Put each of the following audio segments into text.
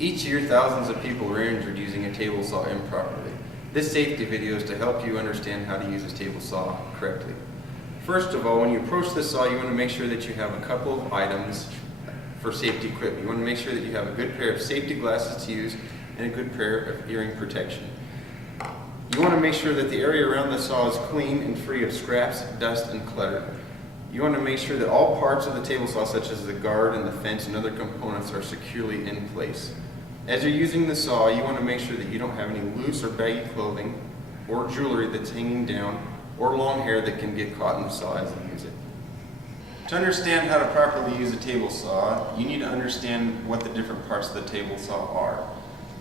Each year, thousands of people are injured using a table saw improperly. This safety video is to help you understand how to use a table saw correctly. First of all, when you approach the saw, you want to make sure that you have a couple of items for safety equipment. You want to make sure that you have a good pair of safety glasses to use and a good pair of hearing protection. You want to make sure that the area around the saw is clean and free of scraps, dust, and clutter. You want to make sure that all parts of the table saw, such as the guard and the fence and other components, are securely in place. As you're using the saw, you want to make sure that you don't have any loose or baggy clothing or jewelry that's hanging down or long hair that can get caught in the saw as you use it. To understand how to properly use a table saw, you need to understand what the different parts of the table saw are.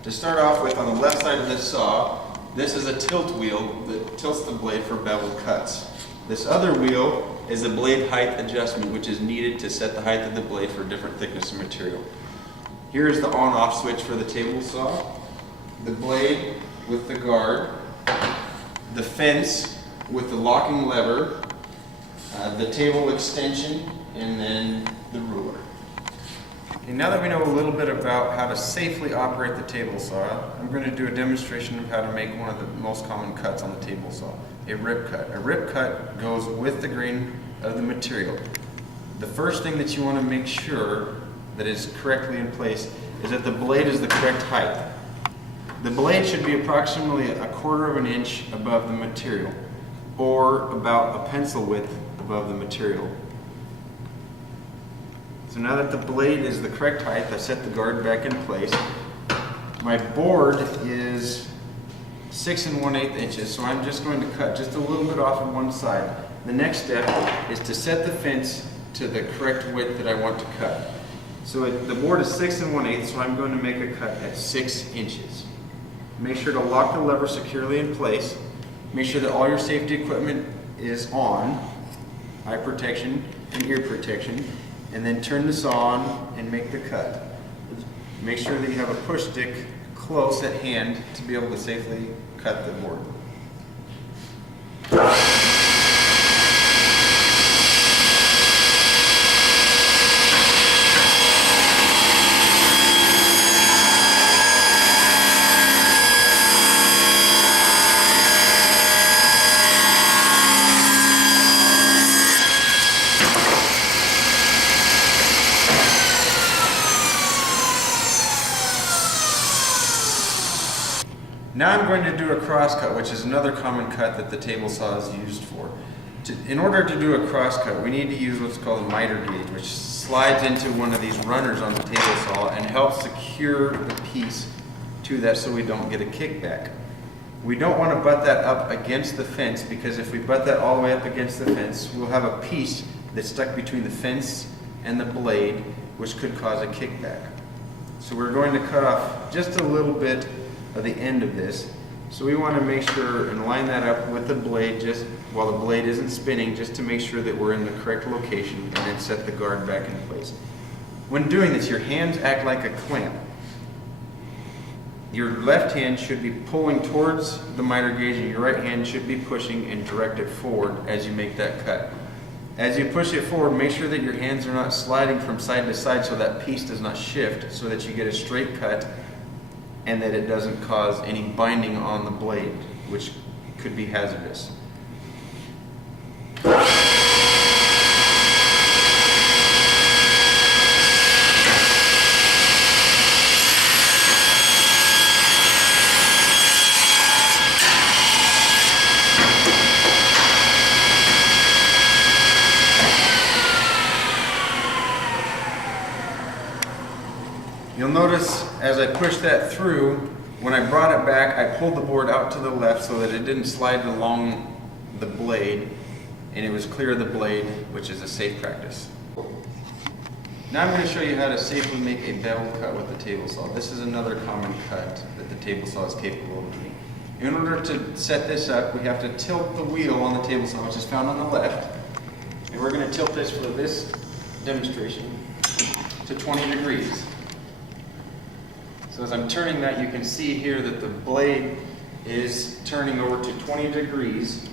To start off with, on the left side of this saw, this is a tilt wheel that tilts the blade for bevel cuts. This other wheel is a blade height adjustment, which is needed to set the height of the blade for different thickness of material. Here is the on-off switch for the table saw, the blade with the guard, the fence with the locking lever, the table extension, and then the ruler. Okay, now that we know a little bit about how to safely operate the table saw, I'm going to do a demonstration of how to make one of the most common cuts on the table saw, a rip cut. A rip cut goes with the grain of the material. The first thing that you want to make sure that is correctly in place is that the blade is the correct height. The blade should be approximately 1/4 of an inch above the material, or about a pencil width above the material. So now that the blade is the correct height, I set the guard back in place. My board is 6 1/8 inches, so I'm just going to cut just a little bit off of one side. The next step is to set the fence to the correct width that I want to cut. So the board is 6 1/8, so I'm going to make a cut at 6 inches. Make sure to lock the lever securely in place. Make sure that all your safety equipment is on, eye protection and ear protection, and then turn the saw on and make the cut. Make sure that you have a push stick close at hand to be able to safely cut the board. Now I'm going to do a cross cut, which is another common cut that the table saw is used for. In order to do a cross cut, we need to use what's called a miter gauge, which slides into one of these runners on the table saw and helps secure the piece to that so we don't get a kickback. We don't want to butt that up against the fence, because if we butt that all the way up against the fence, we'll have a piece that's stuck between the fence and the blade, which could cause a kickback. So we're going to cut off just a little bit of the end of this. So we want to make sure and line that up with the blade just while the blade isn't spinning, just to make sure that we're in the correct location, and then set the guard back in place. When doing this, your hands act like a clamp. Your left hand should be pulling towards the miter gauge, and your right hand should be pushing and direct it forward as you make that cut. As you push it forward, make sure that your hands are not sliding from side to side so that piece does not shift, so that you get a straight cut and that it doesn't cause any binding on the blade, which could be hazardous. You'll notice as I pushed that through, when I brought it back, I pulled the board out to the left so that it didn't slide along the blade, and it was clear of the blade, which is a safe practice. Now I'm going to show you how to safely make a bevel cut with the table saw. This is another common cut that the table saw is capable of doing. In order to set this up, we have to tilt the wheel on the table saw, which is found on the left, and we're going to tilt this for this demonstration to 20 degrees. So as I'm turning that, you can see here that the blade is turning over to 20 degrees.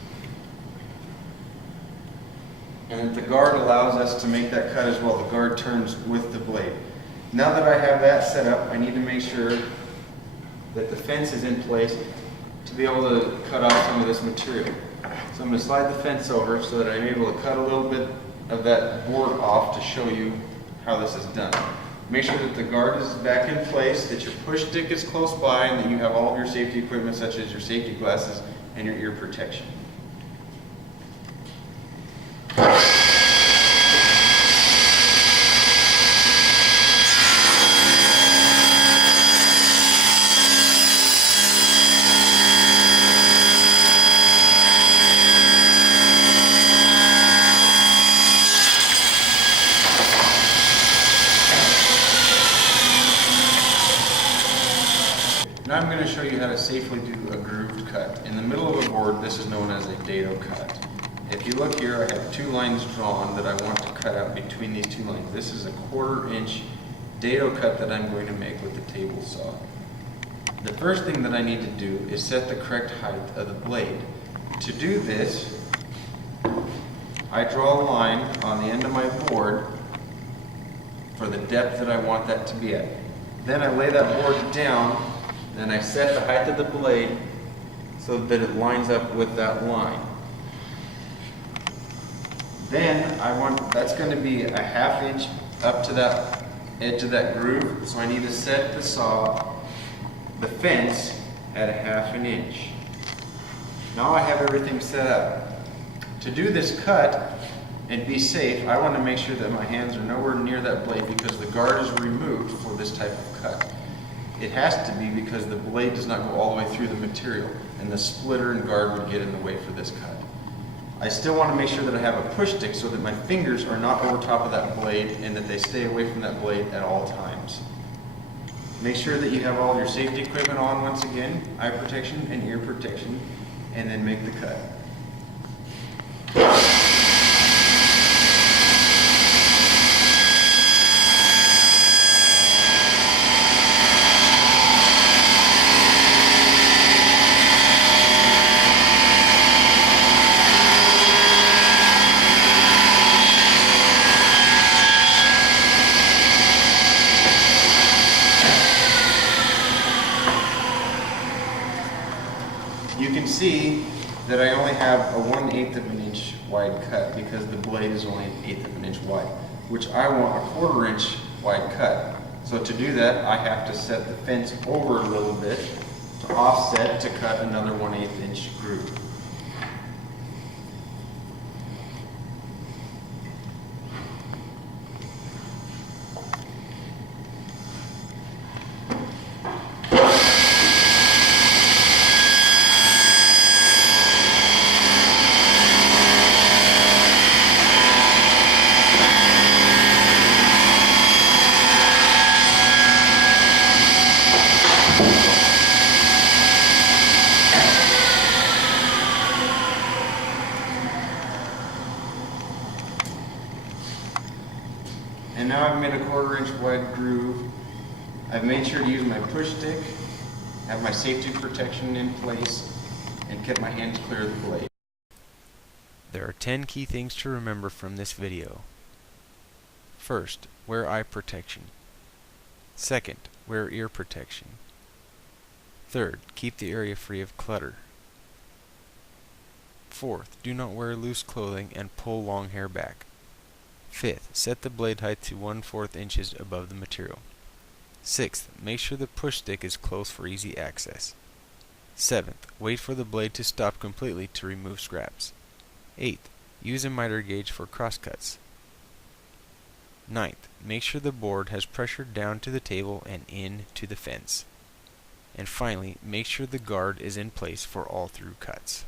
And the guard allows us to make that cut as well. The guard turns with the blade. Now that I have that set up, I need to make sure that the fence is in place to be able to cut off some of this material. So I'm going to slide the fence over so that I'm able to cut a little bit of that board off to show you how this is done. Make sure that the guard is back in place, that your push stick is close by, and that you have all of your safety equipment such as your safety glasses and your ear protection. Now I'm going to show you how to safely do a grooved cut. In the middle of a board, this is known as a dado cut. If you look here, I have 2 lines drawn that I want to cut out between these 2 lines. This is a 1/4 inch dado cut that I'm going to make with the table saw. The first thing that I need to do is set the correct height of the blade. To do this, I draw a line on the end of my board for the depth that I want that to be at. Then I lay that board down and I set the height of the blade so that it lines up with that line. Then that's going to be a 1/2 inch up to that edge of that groove, so I need to set the fence at a 1/2 inch. Now I have everything set up. To do this cut and be safe, I want to make sure that my hands are nowhere near that blade because the guard is removed for this type of cut. It has to be because the blade does not go all the way through the material, and the splitter and guard would get in the way for this cut. I still want to make sure that I have a push stick so that my fingers are not over top of that blade and that they stay away from that blade at all times. Make sure that you have all your safety equipment on once again, eye protection and ear protection, and then make the cut. You can see that I only have a 1/8 of an inch wide cut because the blade is only 1/8 of an inch wide, which I want a 1/4 inch wide cut. So to do that, I have to set the fence over a little bit to offset to cut another 1/8 inch groove. And now I've made a 1/4 inch wide groove. I've made sure to use my push stick, have my safety protection in place, and kept my hands clear of the blade. There are 10 key things to remember from this video. First, wear eye protection. Second, wear ear protection. Third, keep the area free of clutter. Fourth, do not wear loose clothing and pull long hair back. Fifth, set the blade height to 1/4 inches above the material. Sixth, make sure the push stick is close for easy access. Seventh, wait for the blade to stop completely to remove scraps. Eighth, use a miter gauge for crosscuts. Ninth, make sure the board has pressure down to the table and in to the fence. And finally, make sure the guard is in place for all through cuts.